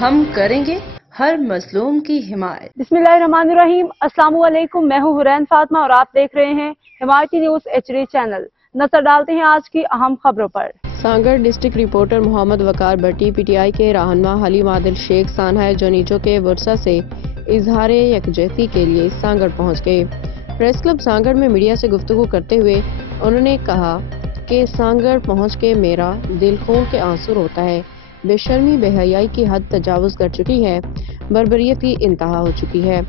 ہم کریں گے ہر مظلوم کی حمایت۔ بسم اللہ الرحمن الرحیم۔ السلام علیکم، میں ہوں حرین فاطمہ اور آپ دیکھ رہے ہیں حمایتی نیوز HD چینل۔ نظر ڈالتے ہیں آج کی اہم خبروں پر۔ سانگڑ ڈسٹرکٹ رپورٹر محمد وقار بٹی PTI کے رہنما حلیم عادل شیخ سانحہ جونیچو کے ورثہ سے اظہار یکجہتی کے لیے سانگڑ پہنچ گئے۔ پریس کلب سانگڑ میں میڈیا سے گفتگو کرتے ہوئے انہوں نے کہا کہ سانگڑ پہنچ کے میرا دل خون کے آنسو روتا ہے۔ بے شرمی بے حیائی کی حد تجاوز کر چکی ہے، بربریت کی انتہا ہو چکی ہے۔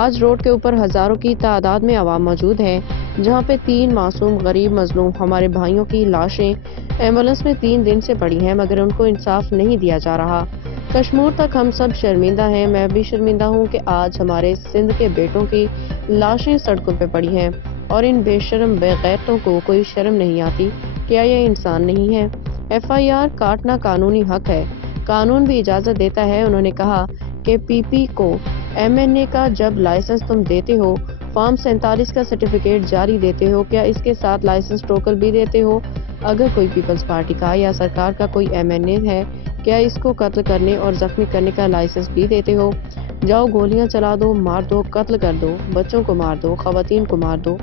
آج روڈ کے اوپر ہزاروں کی تعداد میں عوام موجود ہے، جہاں پہ 3 معصوم غریب مظلوم ہمارے بھائیوں کی لاشیں ایمبولینس میں 3 دن سے پڑی ہیں، مگر ان کو انصاف نہیں دیا جا رہا۔ کشمیر تک ہم سب شرمندہ ہیں، میں بھی شرمندہ ہوں کہ آج ہمارے سندھ کے بیٹوں کی لاشیں سڑکوں پہ پڑی ہیں اور ان بے شرم بے غیرتوں کو کوئی شرم نہیں آتی۔ کیا یہ انسان نہیں ہے؟ FIR کاٹنا قانونی حق ہے، قانون بھی اجازت دیتا ہے۔ انہوں نے کہا کہ PP کو MNA کا جب لائسنس تم دیتے ہو، فارم 47 کا سرٹیفکیٹ جاری دیتے ہو، کیا اس کے ساتھ لائسنس ٹوکن بھی دیتے ہو؟ اگر کوئی پیپلز پارٹی کا یا سرکار کا کوئی MNA ہے، کیا اس کو قتل کرنے اور زخمی کرنے کا لائسنس بھی دیتے ہو؟ جاؤ گولیاں چلا دو، مار دو، قتل کر دو، بچوں کو مار دو، خواتین کو مار دو،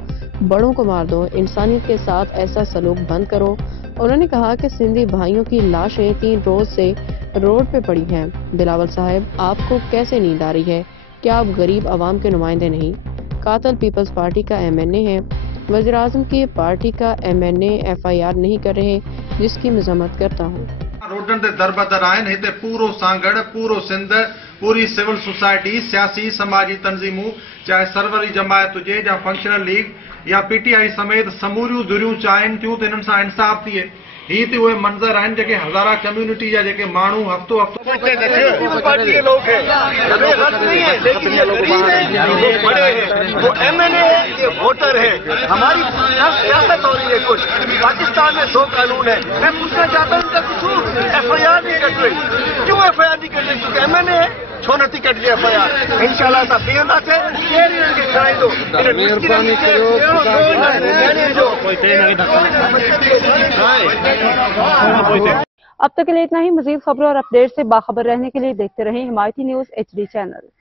بڑوں کو مار دو، انسانیت کے ساتھ ایسا سلوک بند کرو۔ انہوں نے کہا کہ سندھی بھائیوں کی لاشیں 3 روز سے روڈ پہ پڑی ہیں۔ بلاول صاحب، آپ کو کیسے نیند آ رہی ہے؟ کیا آپ غریب عوام کے نمائندے نہیں؟ قاتل پیپلز پارٹی کا MNA ہے، وزیر اعظم کی پارٹی کا MNA FIR نہیں کر رہے، جس کی مذمت کرتا ہوں۔ روڈن تے در بدر آئن ہتے پورو سانگڑ، پورو سندھ، پوری سول سوسائٹی، سیاسی سماجی تنظیموں، چاہے سروری جماعت ہوجے یا فنکشنل لیگ یا PTI سمیت سموریوں دریوں چاہن تھیوں تے انہن سان انصاف تھیے۔ ہی تے وہ منظر آئن جے ہزارہ کمیونٹی یا جے مانو ہفتوں پارٹی کے لوگ ہیں، ہمیں غلط نہیں ہے، لیکن یہ غریب ہیں، وہ بڑے ہیں، وہ MNA ہے، یہ ووٹر ہے۔ ہماری سیاست ہو رہی ہے کچھ، پاکستان میں 100 قانون ہے۔ میں پوچھنا چاہتا ہوں کہ کچھ FIR نہیں کٹ رہی، کیوں FIR نہیں کٹ رہی؟ کیونکہ MNA ہے، چھو نتی کٹ لی FIR۔ انشاءاللہ سا پیندہ سے کیری ان کی کھائیں دو، مہربانی کرو، اب تک کے لیے اتنا ہی۔ مزید خبروں اور اپڈیٹ سے باخبر رہنے کے لیے دیکھتے رہیں حمایتی نیوز HD چینل۔